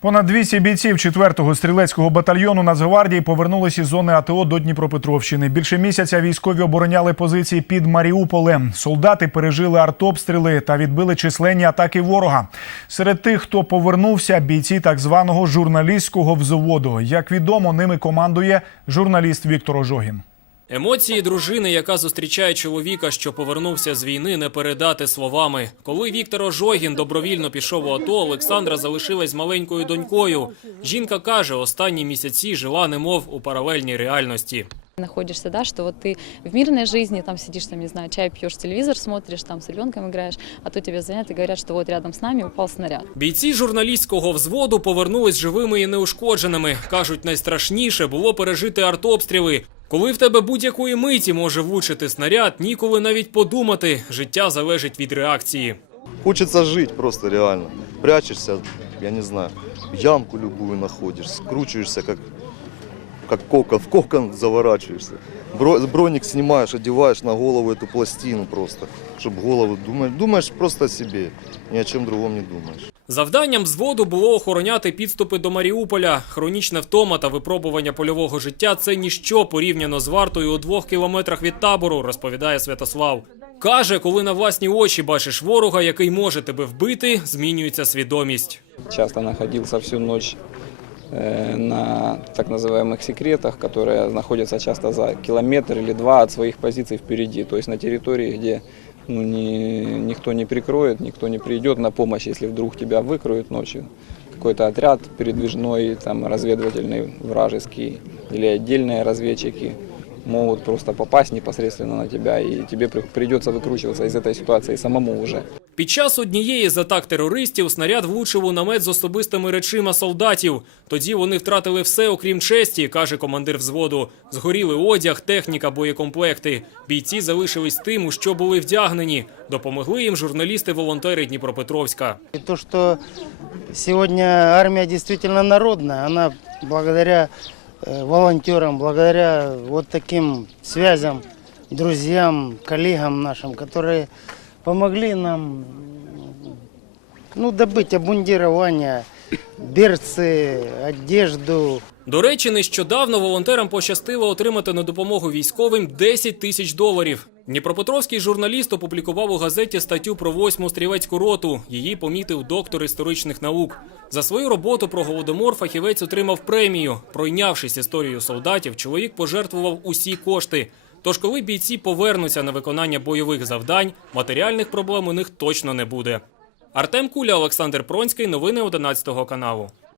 Понад 200 бійців 4-го стрілецького батальйону Нацгвардії повернулись із зони АТО до Дніпропетровщини. Більше місяця військові обороняли позиції під Маріуполем. Солдати пережили артобстріли та відбили численні атаки ворога. Серед тих, хто повернувся, бійці так званого журналістського взводу. Як відомо, ними командує журналіст Віктор Ожогін. Емоції дружини, яка зустрічає чоловіка, що повернувся з війни, не передати словами. Коли Віктор Ожогін добровільно пішов у АТО, Олександра залишилась маленькою донькою. Жінка каже, останні місяці жила немов у паралельній реальності. находишься, да, что вот ты в мирной жизни там сидишь, там, не знаю, чай пьешь, телевизор смотришь, там с ребенком играешь, а то тебе звонят и говорят, что вот рядом с нами упал снаряд. Бійці журналістського взводу повернулись живими і неушкодженими. Кажуть, найстрашніше було пережити артобстріли. Коли в тебе будь-якої миті може влучити снаряд, ніколи навіть подумати. Життя залежить від реакції. Хочется жить просто реально. Прячешься, я не знаю, ямку любую находишь, скручиваешься как, как кокон, в кокон заворачиваешься. Бро- Броник снимаешь, одеваешь на голову эту пластину просто, чтобы голову думаешь, думаешь просто о себе, ни о чем другом не думаешь. Завданням взводу було охороняти підступи до Маріуполя. Хронічна втома та випробування польового життя це ніщо порівняно з вартою у двох кілометрах від табору, розповідає Святослав. Каже, коли на власні очі бачиш ворога, який може тебе вбити, змінюється свідомість. Часто находился всю ночь э, на так называемых секретах, которые находятся часто за километр или два от своих позиций впереди, то есть на территории, где ну, ни- никто не прикроет, никто не придет на помощь, если вдруг тебя выкроют ночью. Какой-то отряд передвижной, там, разведывательный, вражеский или отдельные разведчики могут просто попасть непосредственно на тебя, и тебе при- придется выкручиваться из этой ситуации самому уже. Під час однієї з атак терористів снаряд влучив у намет з особистими речима солдатів. Тоді вони втратили все, окрім честі, каже командир взводу. Згоріли одяг, техніка, боєкомплекти. Бійці залишились тим, у що були вдягнені. Допомогли їм журналісти-волонтери Дніпропетровська. То, что сегодня армия действительно народная, она благодаря э, волонтерам, благодаря вот таким связям, друзьям, коллегам нашим, которые помогли нам ну, добыть обмундирование, берцы, одежду, До речі, нещодавно волонтерам пощастило отримати на допомогу військовим 10 тисяч доларів. Дніпропетровський журналіст опублікував у газеті статтю про восьму стрілецьку роту. Її помітив доктор історичних наук. За свою роботу про голодомор фахівець отримав премію. Пройнявшись історією солдатів, чоловік пожертвував усі кошти. Тож, коли бійці повернуться на виконання бойових завдань, матеріальних проблем у них точно не буде. Артем Куля, Олександр Пронський. Новини 11 каналу.